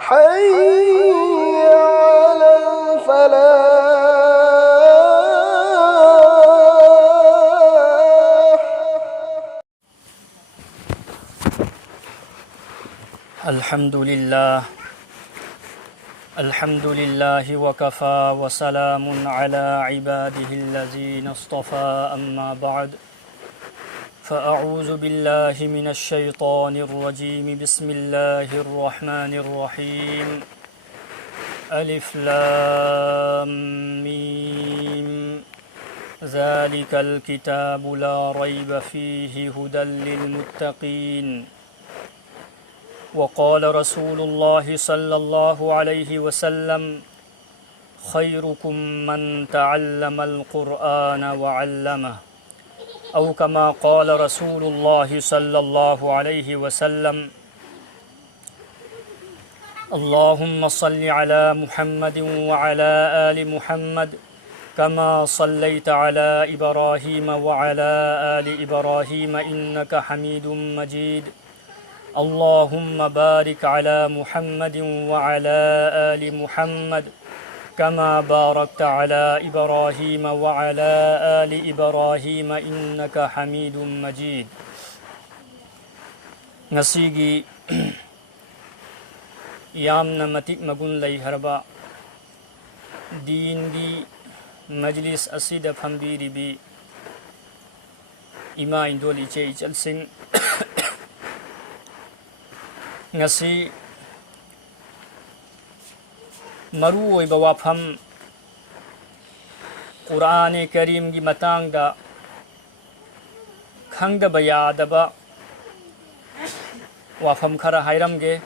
حي على الفلاح. الحمد لله وكفى وسلام على عباده الذين اصطفى أما بعد فأعوذ بالله من الشيطان الرجيم بسم الله الرحمن الرحيم ألف لام ميم ذلك الكتاب لا ريب فيه هدى للمتقين وقال رسول الله صلى الله عليه وسلم خيركم من تعلم القرآن وعلمه أو كما قال رسول الله صلى الله عليه وسلم اللهم صل على محمد وعلى آل محمد كما صليت على إبراهيم وعلى آل إبراهيم إنك حميد مجيد اللهم بارك على محمد وعلى آل محمد كما باركت على إبراهيم وعلى آل إبراهيم إنك حميد مجيد نسيجي يامنا متك مغن لي هربا دين دي مجلس أسيد فنبيري بي إما إندولي چه إجل سنگ ngasi maru oiba wafam Quran Karim gi matangda khangdaba yadaba wafam khara hairamge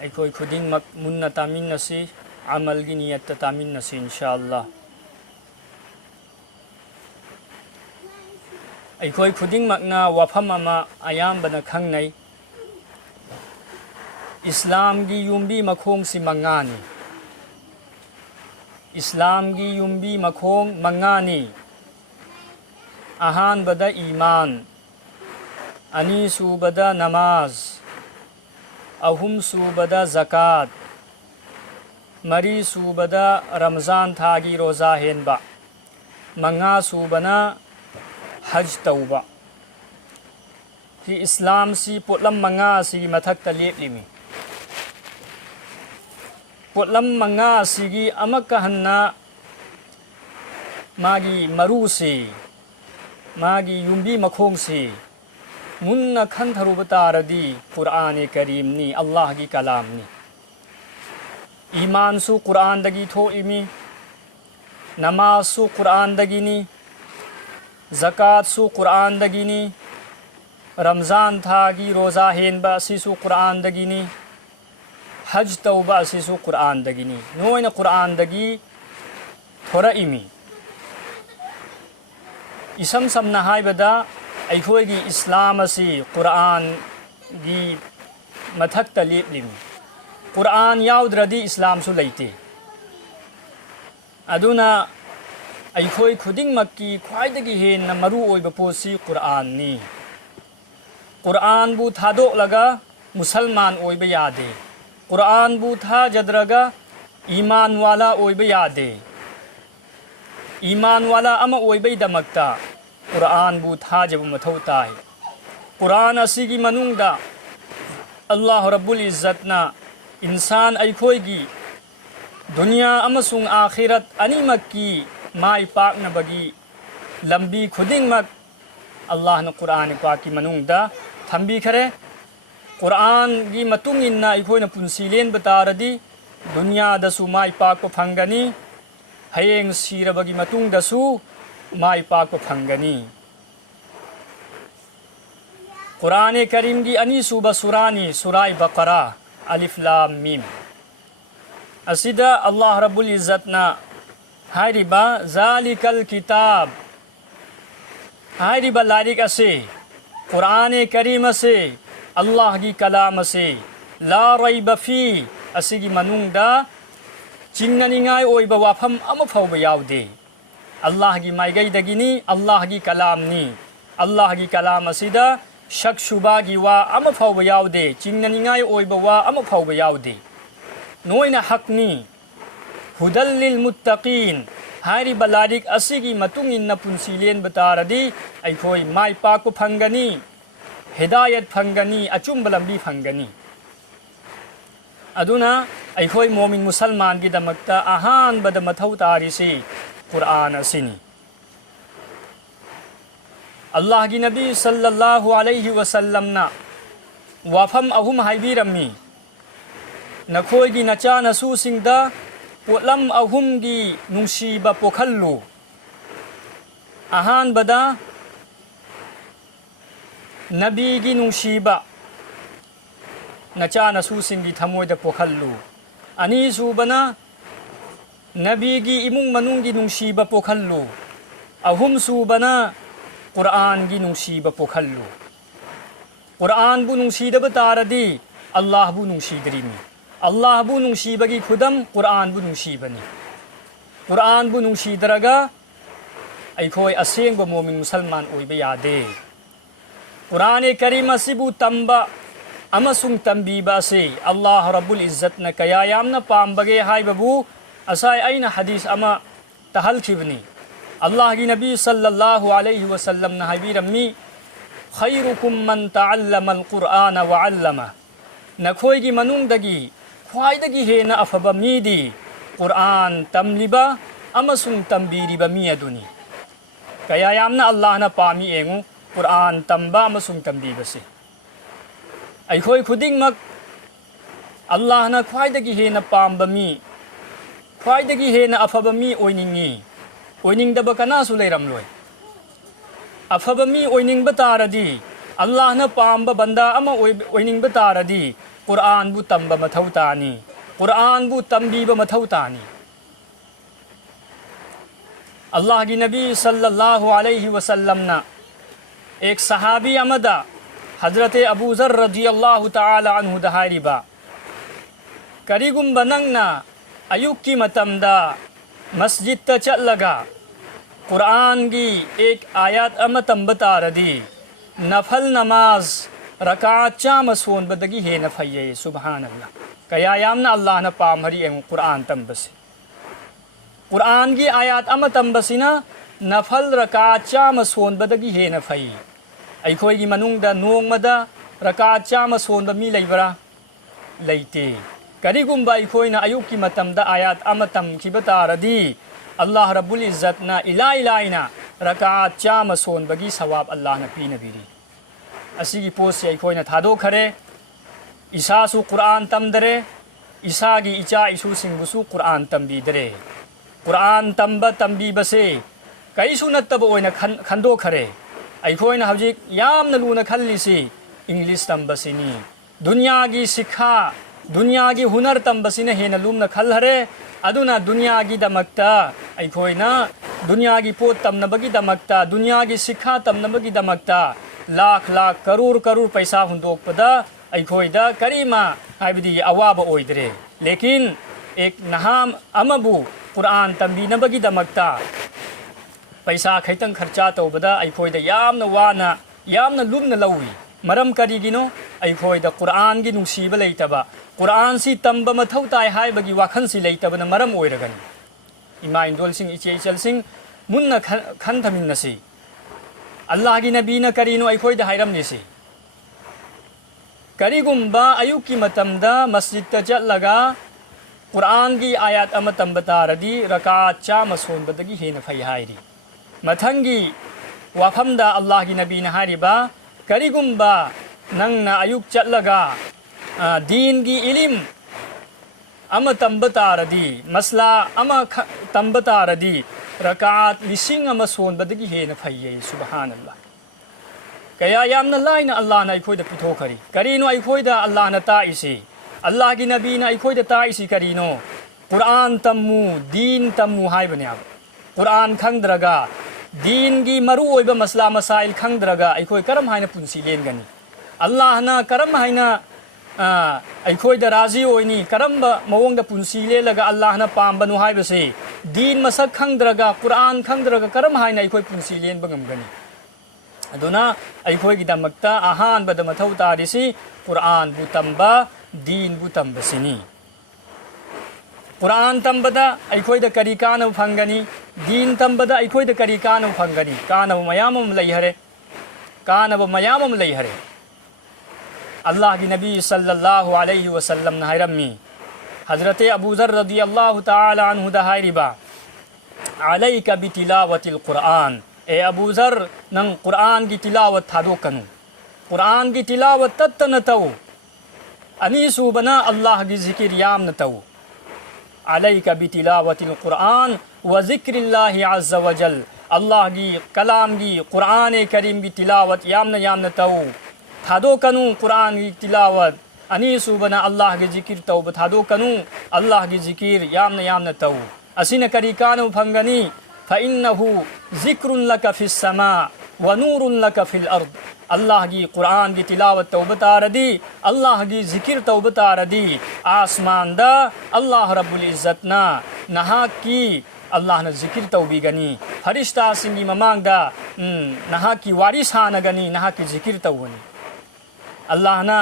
aikoi khuding mak munna tamin nasi amal gi niyat tamin nasi inshallah aikoi khuding makna wafam ama ayam bana khangnai Islam gi yumbi makhong si mangani Islam gi yumbi makhong mangani ahan bada iman ani su bada namaz ahum su bada zakat mari su bada ramzan thagi roza henba manga su bana hajj tauba ki Islam si potlam manga si mathak ta leplimi potlam manga sigi amaka hanna magi maru si magi yumbi makhong si munna khan tharu bataradi Quran Karim ni Allah gi kalam ni iman su Quran dagi tho imi namaz su Quran dagi ni zakat su Quran dagi ni ramzan thagi roza henba si su Quran dagi ni hajj tauba asisu Quran dagini noina Quran dagi thora imi isam samna haibada aikhoi gi Islam asi Quran gi mathak talib lim Quran yaudradi Islam su leite aduna aikhoi khuding makki khwai dagi hen na maru oiba posi Quran ni Quran bu thadok laga musalman oiba yade Quran bu tha jadraga iman wala oiba yade iman wala ama oibai damakta Quran bu tha jabu mathau tai Quran asigi manungda Allah Rabbul Izzatna insan aikhoi gi dunya amasung akhirat animakki mai pakna bagi lambi khuding mak Allah na Quran paki manungda thambi khare Quran gi matung inna ikhoina punsilen bataradi dunya da su mai pak ko phangani hayeng sirabagi matung da su mai pak ko phangani Quran Karim gi ani suba surani surai Baqara alif lam mim asida Allah Rabbul Izzatna hairiba zalikal kitab hairiba larik ase Quran Karim ase Allah gi kalam ase la raiba fi asigi manungda chingani ngai oiba wafam ama phawba yaude Allah gi maigai dagini Allah gi kalam ni Allah gi kalam asida ꯁꯛ ꯁꯨꯕꯒꯤ ꯋꯥ ꯑꯃ ꯐꯥꯎꯕ ꯌꯥꯎꯗꯦ ꯆꯤꯡꯅꯅꯤꯡꯉꯥꯏ ꯑꯣꯏꯕ ꯋꯥ ꯑꯃ ꯐꯥꯎꯕ ꯌꯥꯎꯗꯦ ꯅꯣꯏꯅ ꯍꯛꯅꯤ ꯍꯨꯗꯜ ꯂꯤꯜ ꯃꯨꯠꯇaqīn ꯍꯥꯏꯔꯤꯕ ꯂꯥꯏꯔꯤꯛ ꯑꯁꯤꯒꯤ ꯃꯇꯨꯡ ꯏꯟꯅ ꯄꯨꯟꯁꯤ ꯂꯦꯟꯕ ꯇꯥꯔꯗꯤ ꯑꯩꯈꯣꯏ ꯃꯥꯏ ꯄꯥꯛꯄ ꯐꯪꯒꯅꯤ ꯍꯤꯗꯥꯌꯠ ꯐꯪꯒꯅꯤ ꯑꯆꯨꯝꯕ ꯂꯝꯕꯤ ꯐꯪꯒꯅꯤ ꯑꯗꯨꯅ ꯑꯩꯈꯣꯏ ꯃꯣꯃꯤꯟ ꯃꯨꯁꯜꯃꯥꯟꯒꯤꯗꯃꯛꯇ ꯑꯍꯥꯟꯕꯗ ꯃꯊꯧ ꯇꯥꯔꯤꯁꯤ ꯀꯨꯔꯑꯥꯟ ꯑꯁꯤꯅꯤ अल्लाह की नबी सल्लल्लाहु अलैहि वसल्लमना वाफम अहुम हाइबिरम्मी नखोइगी नचा नसूसिंगदा पोटलम अहुमगी नुंसीबा पोखल्लु अहानबदा नबीगी नुंसीबा नचा नसूसिंगी थमोइदा पोखल्लु अनीसुबना नबीगी इमुंग मनुंगी नुंसीबा पोखल्लु अहुम सुबना कुरान की नुंसीबा पोखल्लु कुरान बु नुंसीदब तारदी अल्लाह बु नुंसीदरीनी अल्लाह बु नुंसीबगी खुदम कुरान बु नुंसीबनी कुरान बु नुंसीदरगा अखोय असेंग मोमिन मुसलमान ओइबा यादे कुरान करीम असिबु तंबा अमसुंग तंबीबा से अल्लाह रब्बुल इज्जत न कया यामना पामबगे हाइबबु असाय अइना हदीस अमा तहलखिबनी अल्लाह की नबी सल्लल्लाहु अलैहि वसल्लम ने हाइबिरम्मी खैरुकुम मन तअल्लमल कुरआन व अल्लमा नखोइगी मनुंगदगी ख्वाइदगी हेना अफबा मीदी कुरआन तमलिबा अमसुंग तंबीरिबा मी अदुनी कया यामना अल्लाह ना पामी एंगु कुरआन तंबा अमसुंग तंबीबसे अखोइ खुदिंगमक अल्लाह ना ख्वाइदगी हेना पामबा मी ख्वाइदगी हेना अफबा मी ओइनिंगी ओइनिंगदब कनासु लेरमलोय अफब मी ओइनिंगब तारदी अल्लाह न पामब बंदा अमा ओइनिंगब तारदी कुरआन बु तंब मथौ तानी कुरआन बु तंबीब मथौ तानी अल्लाह की नबी सल्लल्लाहु अलैहि वसल्लम ना एक सहाबी अमदा हजरत अबू ज़र रज़ियल्लाहु ताला अन्हु दहारिबा करिगुंब नंगना अयुक की मतमदा मस्जिद ता चलगा कुरान की एक आयत अमतम बतारदी नफल नमाज रकात चाम सोनबदगी हे नफये सुभान अल्लाह कया यामना अल्लाह न पामहरी एंग कुरान तंबसे कुरान की आयत अमतम बसिना नफल रकात चाम सोनबदगी हे नफई अखोइगी मनुंगदा नोंगमदा रकात चाम सोनब मी लेबरा लेते करिगुंबा अखोइना अयुक की मतमदा आयत अमतम खिबतारदी अल्लाह रब्बुल इज्जत ना इलाइना रकात चाम सोनबगी सवाब अल्लाह न पीनबिरी असिगी पोसे अखोइना थादोखरे इसासु कुरान तमदरे इसागी इचा इसु सिंगुसु कुरान तंबीदरे कुरान तंब तंबीबसे कैसु नत्तब ओइना खंदोखरे अखोइना हजिक यामना लुना खल्लिसी इंग्लिश तंबसिनी दुनिया की शिक्षा दुनिया की हुनर तंबसिना हेना लुमना खलहरे अदुना दुनिया की दमकता अखोइना दुनिया की पोत तमनबगी दमकता दुनिया की शिक्षा तमनबगी दमकता लाख लाख करोड़ करोड़ पैसा हुंदोकपदा अखोइदा करीमा हाइबदी अवाब ओइदरे लेकिन एक नहाम अमबु कुरान तंबीनबगी दमकता पैसा खैतंग खर्चा तौबदा अखोइदा यामना वाना यामना लुमना लौई मरम करिगिनो अखोइदा कुरान की नुसीबा लेतबा कुरान सी तंब मथौ ताय हाइबगी वाखन सी लेतबना मरम ओइरगनी इमा इंदोल सिंह इचे इचल सिंह मुन्ना खनथमिनसी अल्लाह की नबी न करिनो अखोइदा हाइरमनिसी करिगुंबा अयुक की मतमदा मस्जिद ता चलगा कुरान की आयत अम तंबतारदी रकात चाम सोनबदगी हेना फै हाइरी मथंगी वाफमदा अल्लाह की नबी न हारिबा करिगुंबा नंगना अयुक चलगा दीन की इलिम अम तंबतारदी मसला अम तंबतारदी रकात लिसिंग अम सोनबदगी हेना फैये सुभान अल्लाह कया यामना लाइना अल्लाह ना अखोइदा पिथोखरी करिनो अखोइदा अल्लाह ना ताइसी अल्लाह की नबी ना अखोइदा ताइसी करिनो कुरान तम्मु दीन तम्मु हाइबने अब कुरान खंगद्रगा दीन की मरु ओइबा मसला मसाइल खंगद्रगा अखोइ करम हाइना पुंसी लेनगनी अल्लाह ना करम हाइना अखोइदा राजी ओइनी करम मवोंगदा पुंसी लेलगा अल्लाह ना पामबनु हाइबसे दीन मसक खंगद्रगा कुरान खंगद्रगा करम हाइना अखोइ पुंसी लेनबा ngमगनी ꯑꯗꯨꯅ ꯑꯩꯈꯣꯏꯒꯤꯗꯃꯛꯇ ꯑꯍꯥꯟꯕꯗ ꯃꯊꯧ ꯇꯥꯔꯤꯁꯤ ꯀꯨꯔꯥꯟꯕꯨ ꯇꯝꯕ ꯗꯤꯟꯕꯨ ꯇꯝꯕꯁꯤꯅꯤ ꯀꯨꯔꯥꯟ ꯇꯝꯕꯗ ꯑꯩꯈꯣꯏꯗ ꯀꯔꯤ ꯀꯥꯟꯅꯕ ꯐꯪꯒꯅꯤ ꯗꯤꯟ ꯇꯝꯕꯗ ꯑꯩꯈꯣꯏꯗ ꯀꯔꯤ ꯀꯥꯟꯅꯕ ꯐꯪꯒꯅꯤ ꯀꯥꯟꯅꯕ ꯃꯌꯥꯝ ꯑꯃ ꯂꯩꯍꯔꯦ ꯀꯥꯟꯅꯕ ꯃꯌꯥꯝ ꯑꯃ ꯂꯩꯍꯔꯦ अल्लाह की नबी सल्लल्लाहु अलैहि वसल्लम ने हैरमी हजरत अबू ज़र रज़ियल्लाहु ताला अन्हु दा हैरिबा अलैका बितिलावतिल कुरान ए अबू ज़र नंग कुरान की तिलावत थादो कनु कुरान की तिलावत तत्तन तऊ अनीसुबना अल्लाह की जिक्र याम न तऊ अलैका बितिलावतिल कुरान व ज़िक्रिल्लाहि अज़्ज़ व जल अल्लाह की कलाम की कुरान करीम की तिलावत याम न तऊ थादो कनु कुरान की तिलावत अनीसुबना अल्लाह की जिक्र तौब थादो कनु अल्लाह की जिक्र यामन तऊ असिन करी कानु फंगनी फ़इन्नहु ज़िक्रुन लक फ़िस समा व नूरुन लक फ़िल अर्द अल्लाह की कुरान की तिलावत तौब तारदी अल्लाह की जिक्र तौब तारदी आसमान दा अल्लाह रब्बुल इज़्ज़त ना नहा की अल्लाह ने जिक्र तौबीगनी फरिश्ता सिंगी ममांगदा नहा की वारिस हानगनी नहा की जिक्र तौवनी अल्लाह ना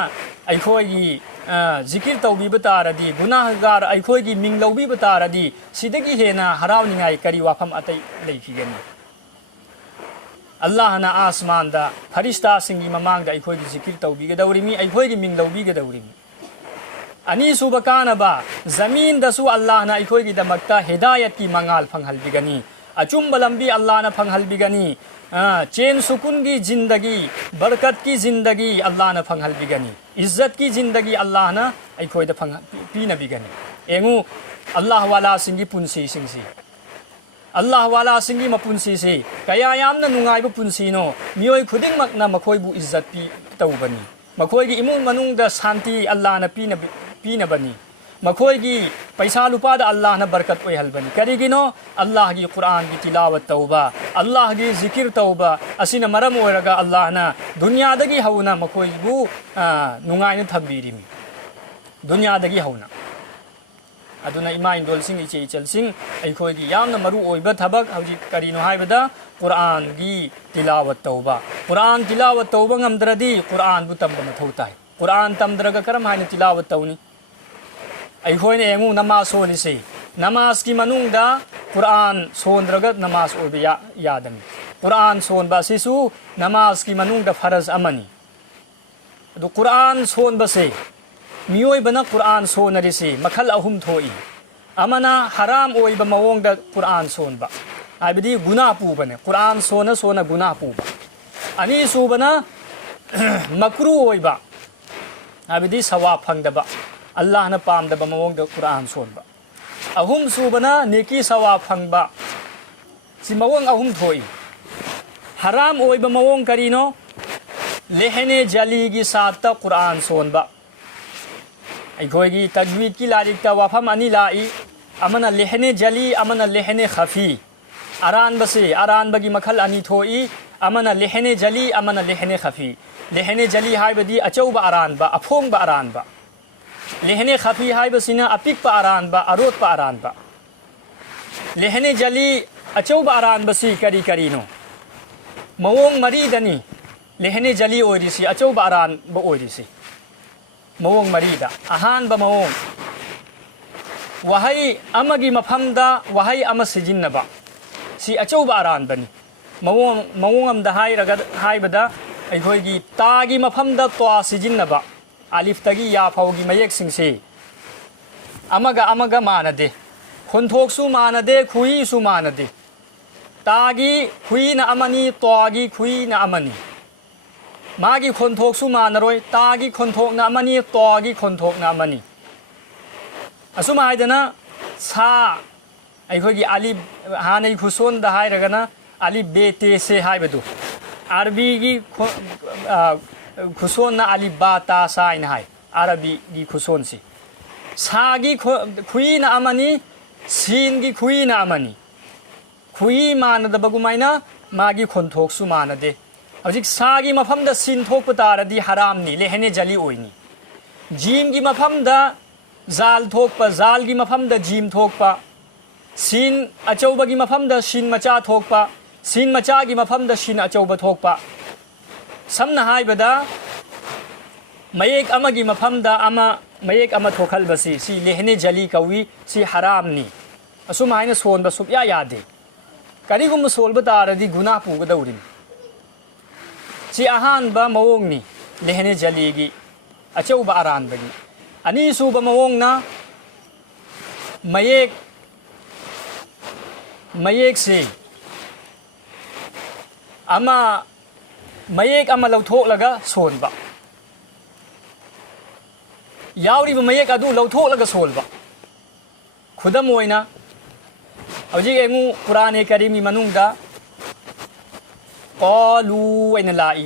अखोगी जिक्र तौबीब तारदी गुनाहगार अखोगी मिंग लौबीब तारदी सिदगी हेना हरावनिंगाई करी वाफम अतै लेखिगनी अल्लाह ना आसमान दा फरिश्ता सिंगी ममांग दा अखोगी जिक्र तौबीगदौरिमी अखोगी मिंग लौबीगदौरिमी अनीसुब कानबा जमीन दसु अल्लाह ना अखोगी दमक्ता हिदायत की मंगाल फंगहलबिगनी अचुंब लंबी अल्लाह ना फंगहलबिगनी चैन सुकून की जिंदगी बरकत की जिंदगी अल्लाह ने फंगहलबिगनी इज्जत की जिंदगी अल्लाह ने अखोइदा पीनबिगनी एंगु अल्लाह वाला सिंगी पुंसी सिंसी अल्लाह वाला सिंगी मपुंसी से कया यामना नुंगाइब पुंसीनो मियोय खुदिंगमकना मखोइबु इज्जत पी तौबनी मखोइगी इमुंग मनुंगदा शांति अल्लाह ने पीनबनी मखोइगी पैसा लुपादा अल्लाह ने बरकत ओइहलबनी करिगिनो अल्लाह की कुरान की तिलावत तौबा अल्लाह की जिक्र तौबा असिना मरम ओइरगा अल्लाह ना दुनियादगी हौना मखोइबु नुंगाइना थब्बिरिमी दुनियादगी हौना अदुना इमा इंदोल सिंग इचे इचल सिंग अखोइगी यामना मरु ओइबा थबक हौजि करिनो हाइबदा कुरान की तिलावत तौबा कुरान तिलावत तौबा ngamdradi कुरान बु तंबा मथौ ताइ कुरान तमद्रगा करम हाइना तिलावत तौनी अखोइने एंगु नमाज सोलिसे नमाज की मनुंगदा कुरान सोंद्रगा नमाज ओइबा यादमी कुरान सोनबा सिसु नमाज की मनुंगदा फरज अमनी अदु कुरान सोनबसे मियोइबना कुरान सोनरिसे मखल अहुम थोई अमना हराम ओइबा मवोंगदा कुरान सोनबा आइबदी गुनाह पुबने कुरान सोना गुनाह पुबा अनि सुबना मकरू ओइबा आइबदी सवाब फंगदबा अल्लाह न पामदबा मवोंगदा कुरान सोनबा अहुम सुबना नेकी सवाब फंगबा सि मवोंग अहुम थोई हराम ओइबा मवोंग करिनो लेहने जली की साथ कुरान सोनबा अखोगी तजवीद की लारिकता वाफम अनि लाई अमना लेहने जली अमना लेहने खफी अरान बसे अरान बगी मखल अनि थोई अमना लेहने जली अमना लेहने खफी लेहने जली हाइबदी अचौबा अरान बा अफोंग बा अरान बा लेहने खफी हाइबसिना अपिक बा अरान बा अरोत बा अरान बा लेहने जली अचौबा अरान बसी करी करीनो मवोंग मरीदनी लेहने जली ओइरिसी अचौबा अरान बा ओइरिसी मवोंग मरीदा अहान बा मवोंग वहाई अमगी मफमदा वहाई अम सिजिन्नबा सी अचौबा अरान बनी मवोंग अमदा हाइबदा अखोइगी तागी मफमदा त्वा सिजिन्नबा अलिफ्तगी या फाउगी मयेक सिंगसे अमगा मानदे खुनथोकसु मानदे खुईसु मानदे तागी खुईना अमनी त्वागी खुईना अमनी मागी खोन्थोकसु मानरोय तागी खोन्थोकना अमनी त्वागी खोन्थोकना अमनी असुमा हाइदना सा अखोइगी अलिफ हानै खुसोनदा हाइरगना अलिफ बे ते से हाइबदु अरबी की खुसोनना अलिफ बा ता सा इन हाइ अरबी की खुसोन से सागी खुईना अमनी सीन की खुईना अमनी खुई मानदबगुमाइना मागी खोन्थोकसु मानदे हजिक सागी मफमदा सीन थोप तारदी हरामनी लेहने जली ओइनी जीम की मफमदा जाल थोकपा जाल की मफमदा जीम थोकपा सीन अचौबा की मफमदा सीन मचा थोकपा सीन मचा की मफमदा scene अचौबा थोकपा samna haibada mayek amagi mafamda ama mayek ama thokhalbasi si lehne jali kawi si haram ni asuma haina sonba supya yade karigum solba taradi guna pugadawrin si ahan ba mawong ni lehne jali gi achauba aran bagi ani suba mawong na mayek si ama mayek ama lauthok laga sonba yauri ba mayek adu lauthok laga solba khudam oina hojik engu Qur'an e Karimi manungda qalu aina lai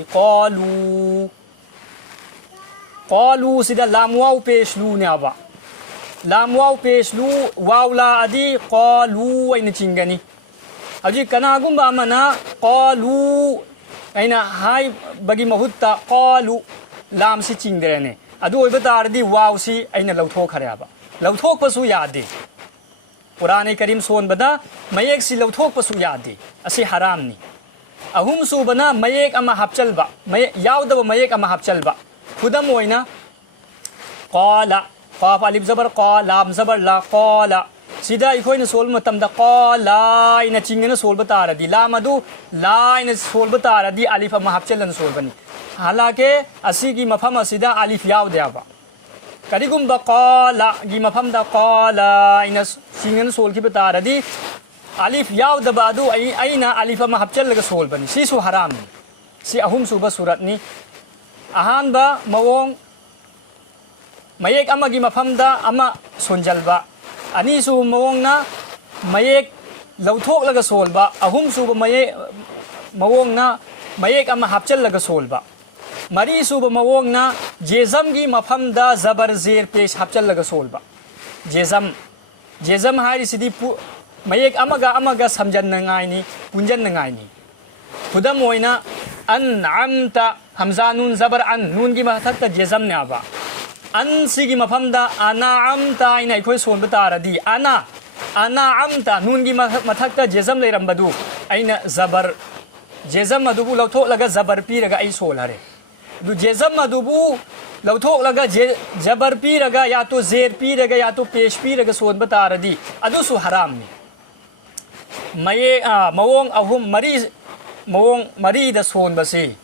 qalu sida lam waw peshlu ne aba lam waw peshlu waw la adi qalu aina chingani hojik kanagumba amana qalu aina hai bagi mahutta qalu lam si chingdrene adu oiba tardi waw si aina lauthok khare aba lauthok pasu yade Qur'an e Karim son bada mayek si lauthok pasu yade asi haram ni ahum su bana mayek ama hapchalba yaudaba mayek ama hapchalba khudam oina qala qaf alif zabar qa lam zabar la qala sida ikhoina sol matamda qala ina chingena sol bataradi lam adu la ina sol bataradi alif ama hapchalan sol bani halake asigi mafam asida alif yaude aba karigumba qala gi mafamda qala ina chingena sol ki bataradi alif yaudaba adu aina alif ama hapchalaga sol bani si su haram si ahum su ba surat ni ahan ba mawong mayek ama gi mafamda ama sonjalba ani su mawong na mayek lauthok laga solba ahum su ba mawong na mayek ama hapchal laga solba mari su ba mawong na jezam gi mafamda zabar zer pesh hapchal laga solba jezam hari sidi mayek amaga samjan nangai ni punjan nangai ni khudam oina an'amta hamza nun zabar an nun gi mathakta jezam ne aba an sigi mafamda an'amta ina ikoi son bataradi an'amta nun gi mathakta jezam leirambadu aina zabar jezam adubu lauthok laga zabar pi raga ai sol hare du jezam adubu lauthok laga zabar pi raga ya to zer pi raga ya to pesh pi raga son bataradi adu su haram ni mawong ahum mari da son basi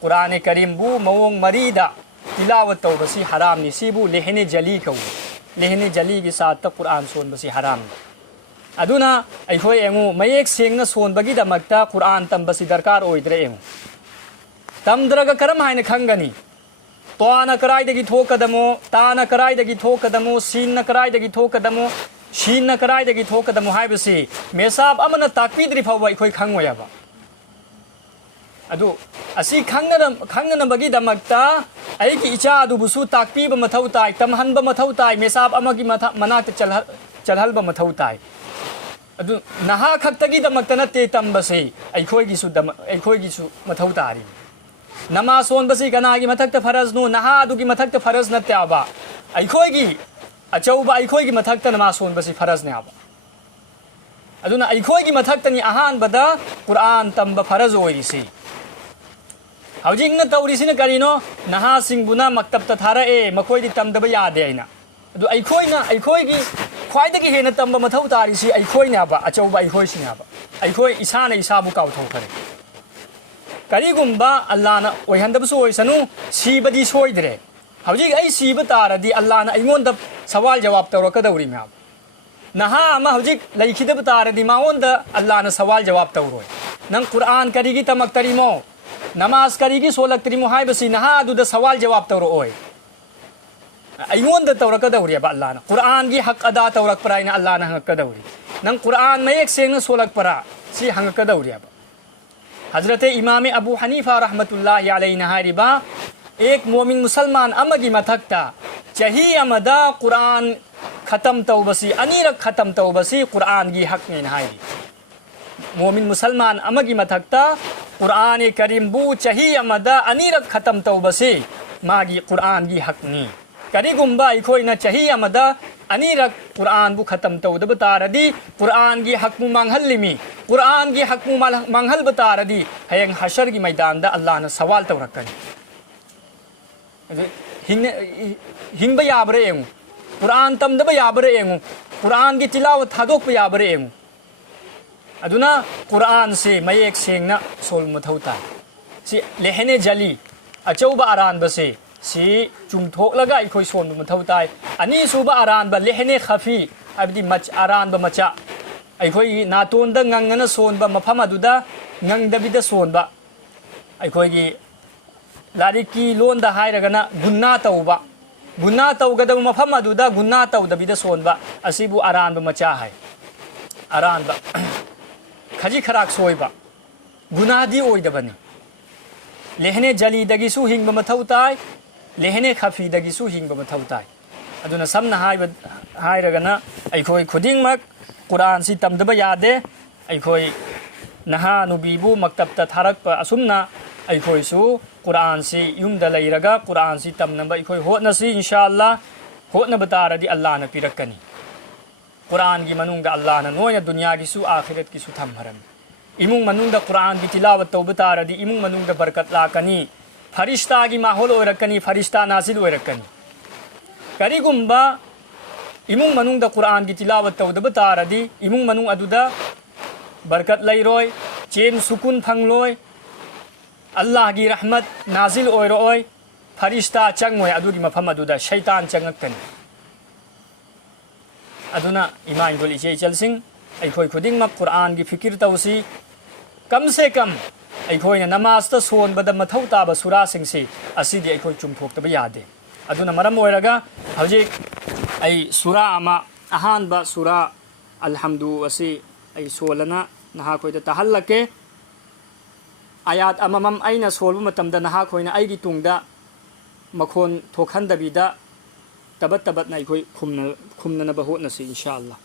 Qur'an e Karim bu mawong mari da tilawat taw basi haram ni sibu lehne jali kaw lehne jali gi sa ta Qur'an son basi haram aduna ai khoi engu mayek sengna son bagi da makta Qur'an tam basi darkar oidre engu tamdraga karam haine khangani toana karai dagi thokadamo tana karai dagi thokadamo sin na karai dagi thokadamo shin na karai dagi thokadamo haibasi mesab amana takpidri fawa ikoi khangwaya ba adu asi khangna bagi damakta aigi icha adu busu takpi ba mathau tai tamhan ba mathau tai mesab amagi manakta chalhal ba mathau tai adu naha khaktagi damakta na te tambase aikoi gi su mathau tari nama son basi kana gi mathakta faraz nu naha adu gi mathakta faraz na te aba aikoi gi achauba aikoi gi mathakta nama son basi faraz ne aba aduna aikoi gi mathakta ni ahan bada Qur'an tamba faraz oirisi hawjing na tawrisina karino naha singbuna maktab ta thara e makoi di tamdaba yade aina adu aikoi gi khwaidagi hena tamba mathau tarisi aikoi na ba achauba aikoi sina ba aikoi isana isabu kaw thokare karigumba Allah na oihandaba so oisanu sibadi soidre hawjing ai siba taradi Allah na aingonda sawal jawab tawrakadawri ma naha ama hawjing laikhidaba taradi maonda Allah na sawal jawab tawroi nang Qur'an karigi tamak tarimo namaz karigi solak trimo haibasi naha adu da sawal jawab tawro oi aingonda tawrakadawri ba Allah na Qur'an gi hak ada tawrak paraina Allah na hangakadawri nang Qur'an mayek sengna solak para si hangakadawri ba Hazrat Imam Abu Hanifa rahmatullahi alayhi nahari ba ek mu'min musalman amagi mathakta chahi amada Qur'an khatam tawbasi anirak khatam tawbasi Qur'an gi hak ne nahari mu'min musalman amagi mathakta Qur'an e Karim bu chahi amada anirak khatam tawbasi magi Qur'an gi hak ni karigumba ikhoina chahi amada अनीरक कुरान बु खत्म तौदब तारदी कुरान की हकमु मांगहल्लिमी कुरान की हकमु मांगहल बतारदी हयंग हशर की मैदान दा अल्लाह न सवाल तौरकनी हिंग याबरे एंगु कुरान तमदब याबरे एंगु कुरान की तिलावत थादोक याबरे एंगु अदुना कुरान से मयेक सेंगना सोल मथौता सी लेहने जली अचौबा अरान बसे सी चुमथोकलगा इखोय सोन मथौता अनी सुबा अरान ब लेहने खफी अबदी मच अरान ब मचा अखोय नातोन द ngangana सोन ब मफम अदुदा ngangदबिदा सोन ब अखोय की लारी की लोन द हायरगना गुन्ना तौबा गुन्ना तौगदब मफम अदुदा गुन्ना तौदबिदा सोन ब असिबु अरान ब मचा है अरान ब खजी खराक सोयबा गुनादी ओइदबनी लेहने जली दगिसु हिंग मथौताय लेहने खफी दगिसु हिंग मथौताय अदुना समना हायरगना अखोय खुदिंगमक कुरान सी तमदब यादे अखोय नहा नुबीबु मक्तबता थारक असुमना अखोयसु कुरान सी युमदा लैरगा कुरान सी तमनब अखोय होतनसी इंशाअल्लाह होतनब तारदी अल्लाह न पिरकनी कुरान की मनुंग अल्लाह न नोय दुनिया की सु आखिरत की सु थमहरम इमुंग मनुंग कुरान की तिलावत तौब तारदी इमुंग मनुंग बरकत लाकनी फरिश्ता की माहौल ओरकनी फरिश्ता नाजिल ओरकनी करीगुम्बा इमुंग मनुंग कुरान की तिलावत तौदब तारदी इमुंग मनुंग अदुदा बरकत लैरोय चेन सुकुन फंगलोय अल्लाह की रहमत नाजिल ओइरोय फरिश्ता चंगोय अदुगी मफम अदुदा शैतान चंगकनी अदुना इमाम गोल इचे चलसिंग अखोय खुदिंगमक कुरान की फिकिर तौसी कम से कम अखोयना नमाज सोन बद मथौ ताब सुरा सिंगसी असिदि अखोय चुमथोक्तब यादे अदुना मरम ओइरगा हौजिक आई सुरा अमा अहानबा सुरा अलहम्दु असि आई सोलना नहा खोयदा तहल्लके आयात अममम आइना सोलबु मतमदा नहा खोयना आइगी तुंगदा मखोन थोखंदबिदा तबत तबत ना अखोय खुमननब होतनसी इंशाअल्लाह।